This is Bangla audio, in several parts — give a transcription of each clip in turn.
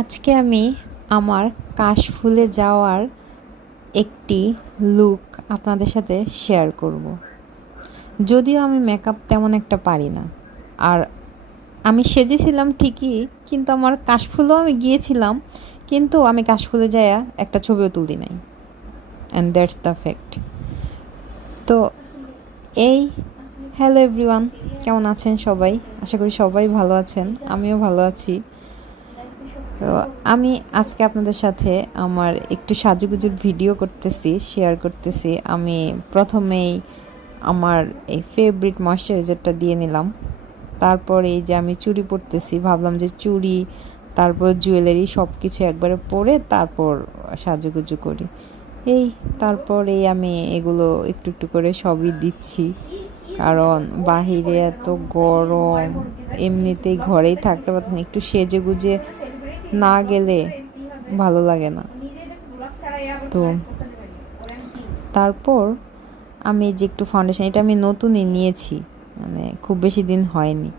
আজকে আমি আমার কাশফুলে যাওয়ার একটি লুক আপনাদের সাথে শেয়ার করব। যদিও আমি মেকআপ তেমন একটা পারি না। আর আমি সেজেছিলাম ঠিকই, কিন্তু আমার কাশফুলও আমি গিয়েছিলাম, কিন্তু আমি কাশফুলে যাইয়া একটা ছবিও তুলতে নাই। অ্যান্ড দ্যাটস দ্য ফ্যাক্ট তো এই হ্যালো এভরিওয়ান কেমন আছেন সবাই? আশা করি সবাই ভালো আছেন, আমিও ভালো আছি। আমি আজকে আপনাদের সাথে আমার একটু সাজুগুজুর ভিডিও করতেছি শেয়ার করতেছি। আমি প্রথমেই আমার এই ফেভারিট ময়শ্চারাইজারটা দিয়ে নিলাম। তারপর এই যে আমি চুড়ি পরতেছি, ভাবলাম যে চুড়ি, তারপর জুয়েলারি সব কিছু একবারে পরে তারপর সাজুগুজু করি। এই তারপর আমি এগুলো একটু একটু করে সবই দিচ্ছি। কারণ বাহিরে এত গরম, এমনিতেই ঘরেই থাকতে পারতাম একটু সেজে গুজে না গেলে ভালো লাগে না। তো তারপর আমি যে একটু ফাউন্ডেশন এটা আমি নতুনই নিয়েছি মানে খুব বেশি দিন হয়নি।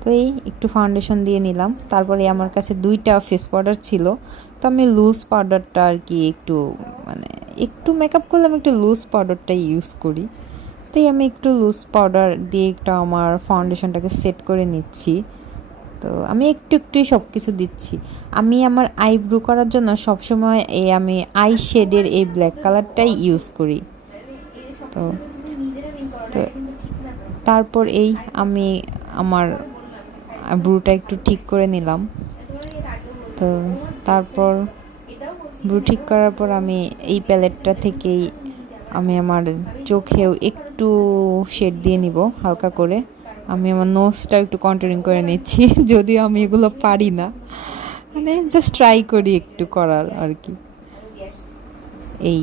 তো এই একটু ফাউন্ডেশন দিয়ে নিলাম। তারপরে আমার কাছে দুইটা ফেস পাউডার ছিল। তো আমি লুজ পাউডারটা আর কি একটু মানে একটু মেকআপ করলে আমি একটু লুজ পাউডারটাই ইউজ করি। তাই আমি একটু লুজ পাউডার দিয়ে একটু আমার ফাউন্ডেশনটাকে সেট করে নিচ্ছি। তো আমি একটু একটুই সব কিছু দিচ্ছি। আমি আমার আইব্রু করার জন্য সবসময় এই আমি আই শেডের এই ব্ল্যাক কালারটাই ইউজ করি। তো তো তারপর এই আমি আমার ব্রুটা একটু ঠিক করে নিলাম। তো তারপর ব্রু ঠিক করার পর আমি এই প্যালেটটা থেকেই আমি আমার চোখেও একটু শেড দিয়ে নিব হালকা করে। আমি আমার নোজটা একটু কন্ট্রোলিং করে নিচ্ছি, যদিও আমি এগুলো পারি না। মানে জাস্ট ট্রাই করি একটু করার আর কি। এই,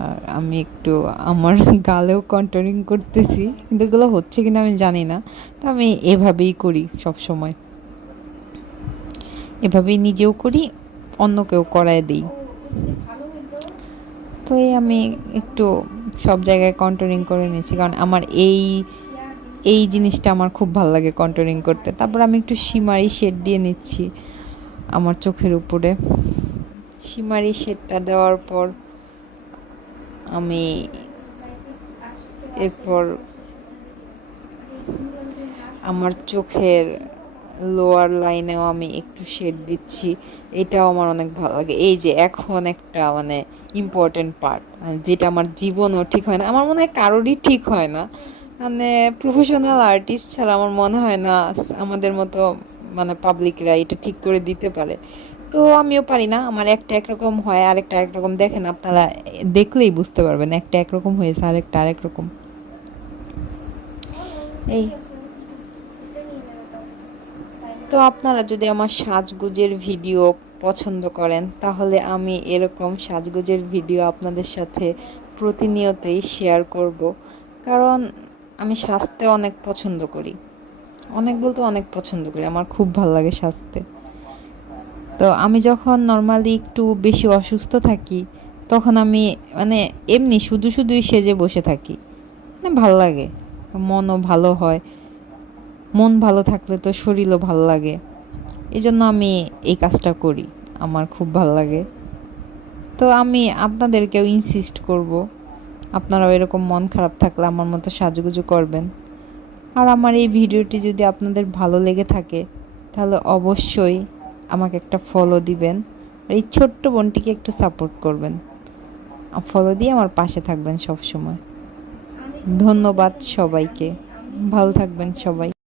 আর আমি একটু আমার গালেও কন্ট্রোলিং করতেছি, কিন্তু এগুলো হচ্ছে কিনা আমি জানি না, তো আমি এভাবেই করি সব সময় এভাবেই নিজেও করি, অন্যকেও করায় দিই। তো এই আমি একটু সব জায়গায় কন্ট্রোলিং করে নিয়েছি, কারণ আমার এই এই জিনিসটা আমার খুব ভালো লাগে কন্ট্রোলিং করতে। তারপর আমি একটু সিমারি শেড দিয়ে নিচ্ছি আমার চোখের উপরে। সিমারি শেডটা দেওয়ার পর আমি এরপর আমার চোখের লোয়ার লাইনেও আমি একটু শেড দিচ্ছি। এটাও আমার অনেক ভালো লাগে। এই যে এখন একটা মানে ইম্পর্টেন্ট পার্ট যেটা আমার জীবনও ঠিক হয় না। আমার মনে হয় কারোরই ঠিক হয় না। মানে প্রফেশনাল আর্টিস্ট ছাড়া আমার মনে হয় না আমাদের মতো মানে পাবলিকরা এটা ঠিক করে দিতে পারে। তো আমিও পারি না, আমার একটা একরকম হয়, আরেকটা একরকম দেখেন, আপনারা দেখলেই বুঝতে পারবেন, একটা একরকম হয়েছে, আরেকটা আরেক রকম। এই। তো আপনারা যদি আমার সাজগুজের ভিডিও পছন্দ করেন, তাহলে আমি এরকম সাজগুজের ভিডিও আপনাদের সাথে প্রতিনিয়তই শেয়ার করব। কারণ আমি সাজতে অনেক পছন্দ করি। অনেক বলতে অনেক পছন্দ করি, আমার খুব ভালো লাগে সাজতে। তো আমি যখন নর্মালি একটু বেশি অসুস্থ থাকি, তখন আমি মানে এমনি শুধু শুধুই সেজে বসে থাকি। মানে ভালো লাগে, মনও ভালো হয়, মন ভালো থাকলে তো শরীরও ভালো লাগে। এই জন্য আমি এই কাজটা করি, আমার খুব ভালো লাগে। তো আমি আপনাদেরকেও ইনসিস্ট করব আপনারাও এরকম মন খারাপ থাকলে আমার মতো সাজুগুজু করবেন। আর আমার এই ভিডিওটি যদি আপনাদের ভালো লেগে থাকে, তাহলে অবশ্যই আমাকে একটা ফলো দিবেন আর এই ছোট্ট বোনটিকে একটু সাপোর্ট করবেন। ফলো দিয়ে আমার পাশে থাকবেন সব সময় ধন্যবাদ সবাইকে। ভালো থাকবেন সবাই।